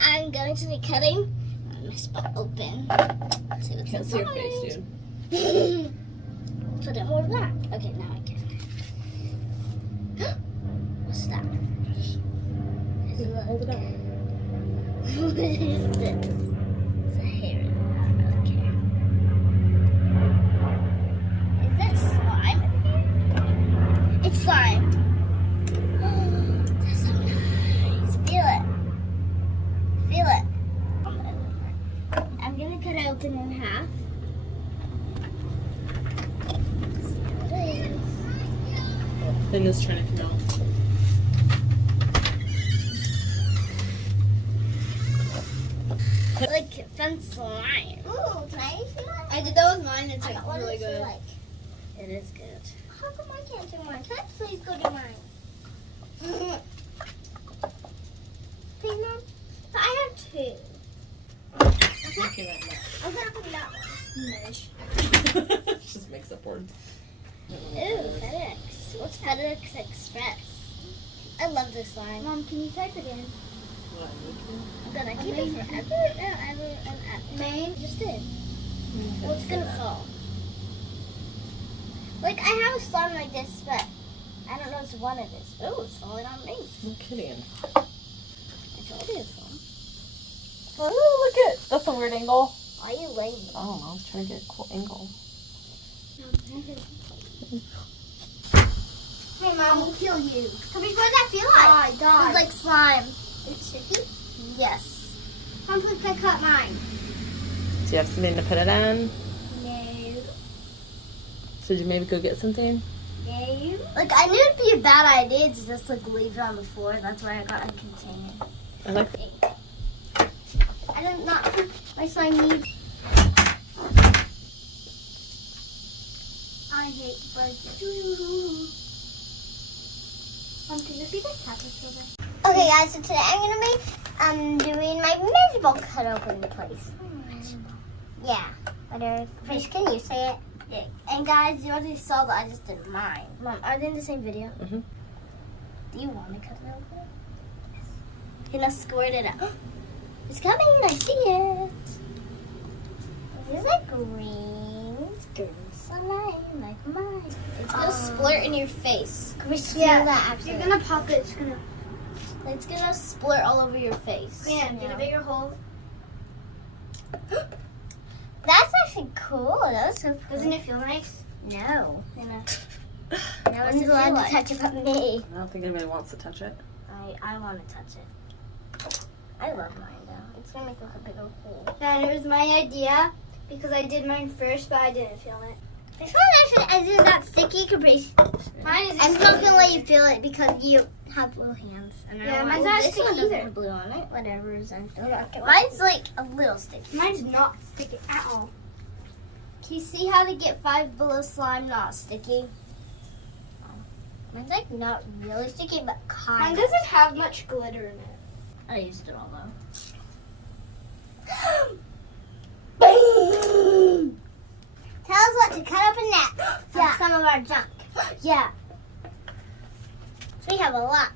I'm going to be cutting my spot open. See what's Can't see your face, dude. Put it more black. Okay, now I can. What's that? Hold it up. What is this? It's a hair. Okay. Is that slime in here? It's slime. That's so nice. Feel it. Feel it. I'm gonna cut it open in half. Thing is trying to come out. Like fun slime. Ooh, can I see that? I did that with mine. It's like What really does it good. like? It is good. How come I can't do mine? Can I please go to mine? Please, Mom? But I have two. Okay, right now. I'm gonna put that one. Just makes up words. Ooh, FedEx. What's FedEx Express? I love this slime. Mom, can you type it in? What, I'm gonna keep it forever and ever and ever. Main? Just did. Well, it's gonna fall. Like, I have a slime like this, but I don't know which one it is. Oh, it's falling on me. No kidding. I told you it's falling. Oh, look at that's a weird angle. Why are you laying? I don't know. I was trying to get a cool angle. Hey, Mom, we'll kill you. What does that feel like? Die. It's like slime. It's sticky? Yes. Mom, please can I cut mine? Do you have something to put it in? No. Should you maybe go get something? No. Like, I knew it'd be a bad idea to just, like, leave it on the floor. That's why I got a container. I like I did not put my slime needs. I hate bugs. Mom, can you see this tapestry over? Okay, guys, so today I'm doing my miserable cut open place. Yeah. Fish, can you say it? Yeah. And guys, you already saw that I just did mine. Mom, are they in the same video? Mhm. Do you want to cut it open? Yes. Can I squirt it out? It's coming, I see it. This is like green. It's green slime like mine. It's gonna splurt in your face. Can we feel Yeah, that actually? You're gonna pop it. It's gonna splurt all over your face. Man, get a bigger hole. That's actually cool. That was so cool. Doesn't it feel nice? No. You know, No What's one's it allowed feel to like? touch it but me. I don't think anybody wants to touch it. I want to touch it. I love mine though. It's gonna make like a big old hole. Yeah, and it was my idea because I did mine first, but I didn't feel it. This one actually isn't that sticky, Caprice. Mine is. I'm not gonna let you feel it because you have blue hands. And I Yeah, don't mine's want- not This one sticky doesn't either. have blue on it. Whatever. Mine's like a little sticky. Mine's not sticky at all. Can you see how to get 5 below slime not sticky? Mine's like not really sticky, but kind Mine of. doesn't have much glitter in it. I used it all though. Boom! Tell us what to cut open next. Yeah. Some of our junk. Yeah. We have a lot.